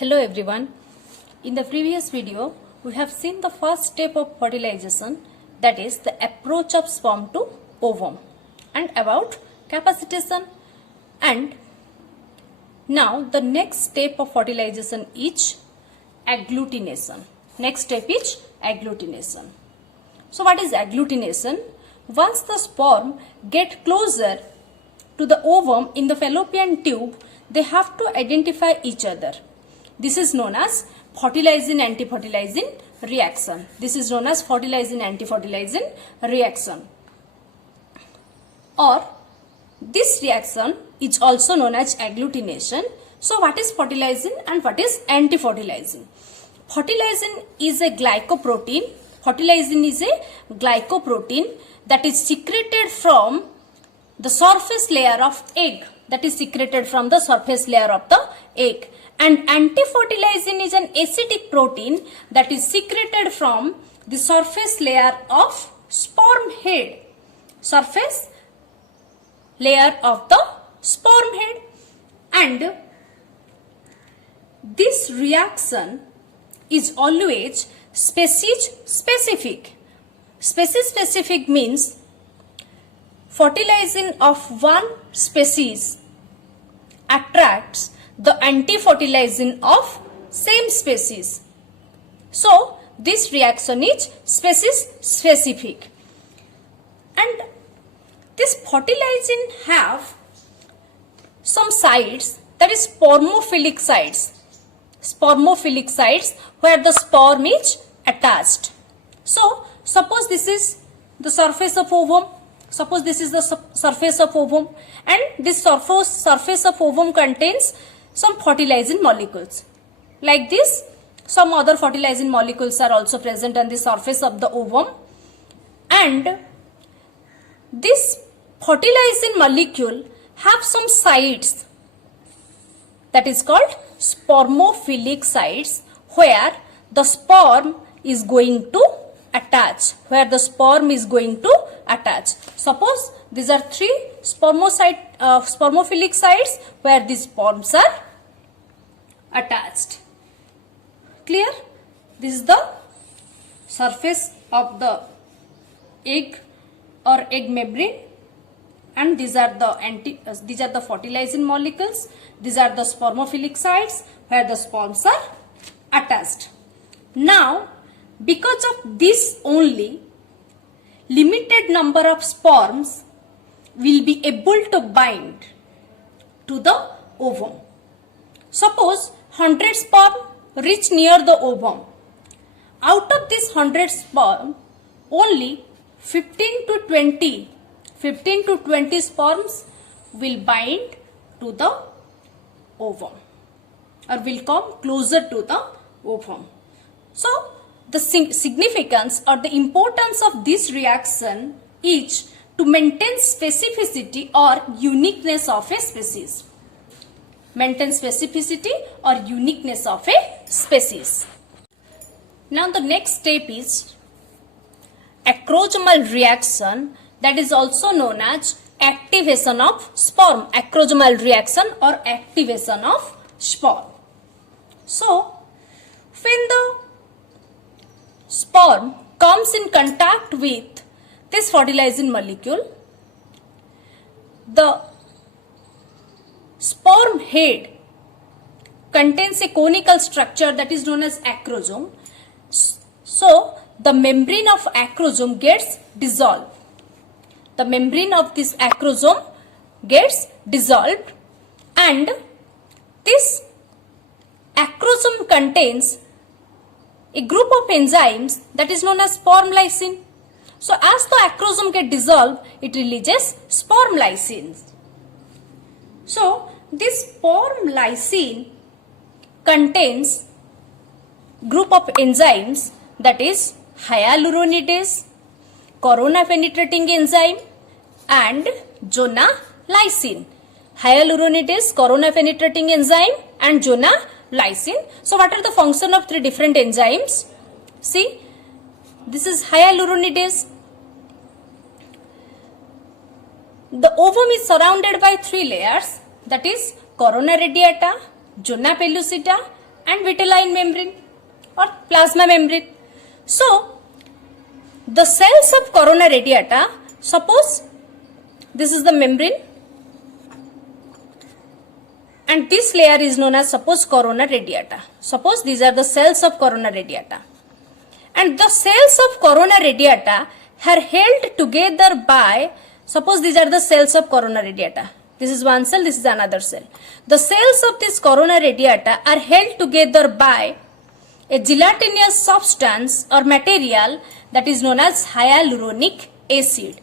Hello everyone. In the previous video, we have seen the first step of fertilization, that is the approach of sperm to ovum, and about capacitation. And now the next step of fertilization is agglutination. Next step is agglutination. So what is agglutination? Once the sperm get closer to the ovum in the fallopian tube, they have to identify each other. This is known as fertilizing-anti-fertilizing reaction. This is known as fertilizing-anti-fertilizing reaction. Or this reaction is also known as agglutination. So what is fertilizing and what is anti-fertilizing? Fertilizing is a glycoprotein. Fertilizing is a glycoprotein that is secreted from the surface layer of egg. That is secreted from the surface layer of the egg. And anti-fertilizing is an acidic protein that is secreted from the surface layer of sperm head. Surface layer of the sperm head. And this reaction is always species specific. Species specific means fertilizing of one species attracts the anti-fertilizing of same species. So this reaction is species specific. And this fertilizing have some sites, that is spermophilic sites. Spermophilic sites where the sperm is attached. So suppose this is the surface of ovum. Suppose this is the surface of ovum, and this surface of ovum contains some fertilizing molecules. Like this, some other fertilizing molecules are also present on the surface of the ovum, and this fertilizing molecule have some sites, that is called spermophilic sites, where the sperm is going to attach. Suppose these are three spermophilic sites where these sperms are attached. Clear? This is the surface of the egg or egg membrane, and these are the fertilizing molecules. These are the spermophilic sites where the sperms are attached. Now, because of this only, limited number of sperms will be able to bind to the ovum. Suppose 100 sperm reach near the ovum. Out of this 100 sperm, only 15 to 20 sperms will bind to the ovum, or will come closer to the ovum. So the significance or the importance of this reaction is to maintain specificity or uniqueness of a species. Maintain specificity or uniqueness of a species. Now the next step is acrosomal reaction, that is also known as activation of sperm. Acrosomal reaction or activation of sperm. So when the sperm comes in contact with this fertilizing molecule, the sperm head contains a conical structure that is known as acrosome. So the membrane of acrosome gets dissolved. The membrane of this acrosome gets dissolved, and this acrosome contains a group of enzymes that is known as sperm lysine. So as the acrosome gets dissolved, it releases sperm lysine. So this sperm lysine contains group of enzymes, that is hyaluronidase, corona penetrating enzyme, and Jonah lysine. Hyaluronidase, corona penetrating enzyme, and Jonah lysine. So what are the function of three different enzymes? See, this is hyaluronidase. The ovum is surrounded by three layers, that is corona radiata, Jonah pellucida, and vitelline membrane or plasma membrane. So, the cells of corona radiata, suppose this is the membrane and this layer is known as suppose corona radiata. Suppose these are the cells of corona radiata. And the cells of corona radiata are held together by, suppose these are the cells of corona radiata. This is one cell, this is another cell. The cells of this corona radiata are held together by a gelatinous substance or material that is known as hyaluronic acid.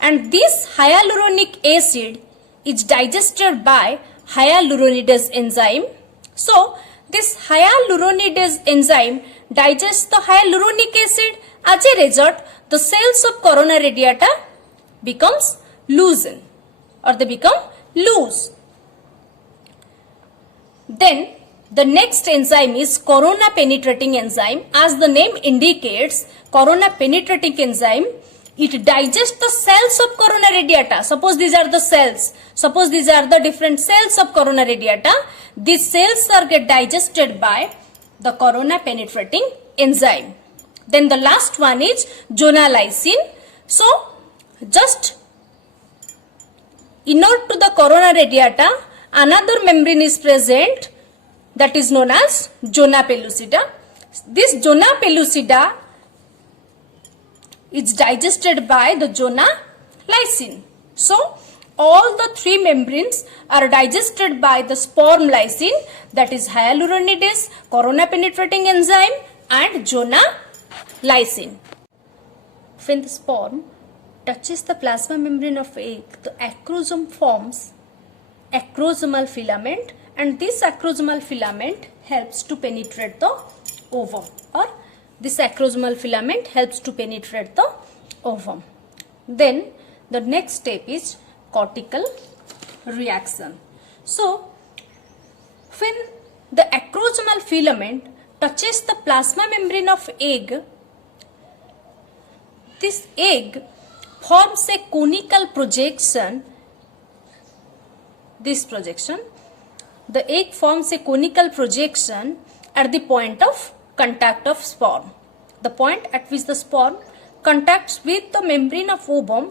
And this hyaluronic acid is digested by hyaluronidase enzyme. So, this hyaluronidase enzyme digests the hyaluronic acid. As a result, the cells of corona radiata becomes loosen or they become loose. Then the next enzyme is corona penetrating enzyme. As the name indicates, corona penetrating enzyme, it digests the cells of corona radiata. Suppose these are the cells. Suppose these are the different cells of corona radiata. These cells are get digested by the corona penetrating enzyme. Then the last one is Jonah lysine. So, just inert to the corona radiata, another membrane is present that is known as Jonah pellucida. This Jonah pellucida is digested by the Jonah lysine. So, all the three membranes are digested by the sperm lysine, that is hyaluronidase, corona penetrating enzyme and Jonah lysine. When the sperm touches the plasma membrane of egg, the acrosome forms acrosomal filament, and this acrosomal filament helps to penetrate the ovum, or this acrosomal filament helps to penetrate the ovum. Then the next step is cortical reaction. So, when the acrosomal filament touches the plasma membrane of egg, this egg forms a conical projection. This projection, the egg forms a conical projection at the point of contact of sperm. The point at which the sperm contacts with the membrane of ovum,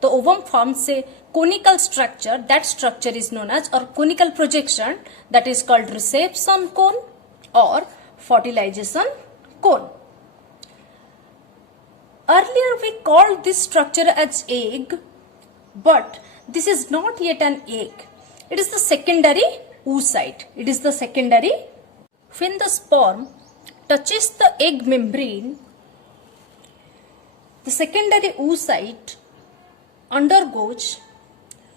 the ovum forms a conical structure. That structure is known as, or conical projection, that is called reception cone or fertilization cone. Earlier we called this structure as egg, but this is not yet an egg. It is the secondary oocyte. It is the secondary. When the sperm touches the egg membrane, the secondary oocyte undergoes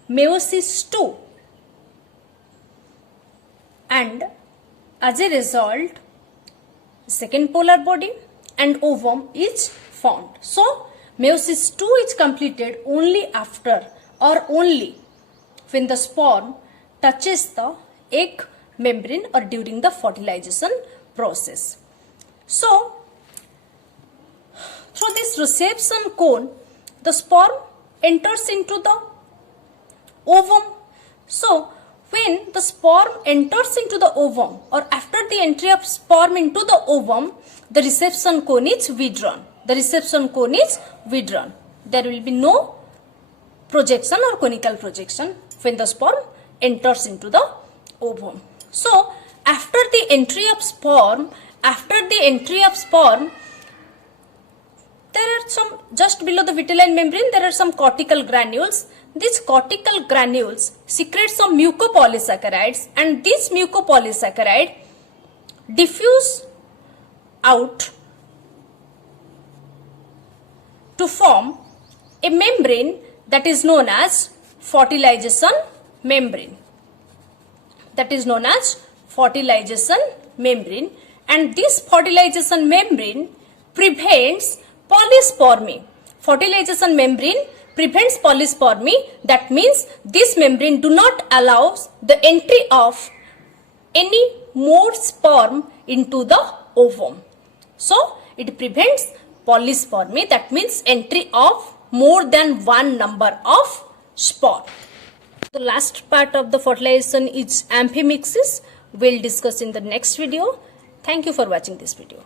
meiosis II, and as a result, second polar body and ovum is formed. So, meiosis II is completed only after or only when the sperm touches the egg membrane or during the fertilization process. So, through this reception cone, the sperm enters into the ovum. So, when the sperm enters into the ovum, or after the entry of sperm into the ovum, the reception cone is withdrawn. The reception cone is withdrawn. There will be no projection or conical projection when the sperm enters into the ovum. So, after the entry of sperm, there are some, just below the vitelline membrane, there are some cortical granules. These cortical granules secrete some mucopolysaccharides, and these mucopolysaccharide diffuse out to form a membrane that is known as fertilization membrane. That is known as fertilization membrane, and this fertilization membrane prevents polyspermy. Fertilization membrane prevents polyspermy. That means this membrane do not allow the entry of any more sperm into the ovum. So, it prevents polyspermy. That means entry of more than one number of sperm. The last part of the fertilization is amphimixis, we'll discuss in the next video. Thank you for watching this video.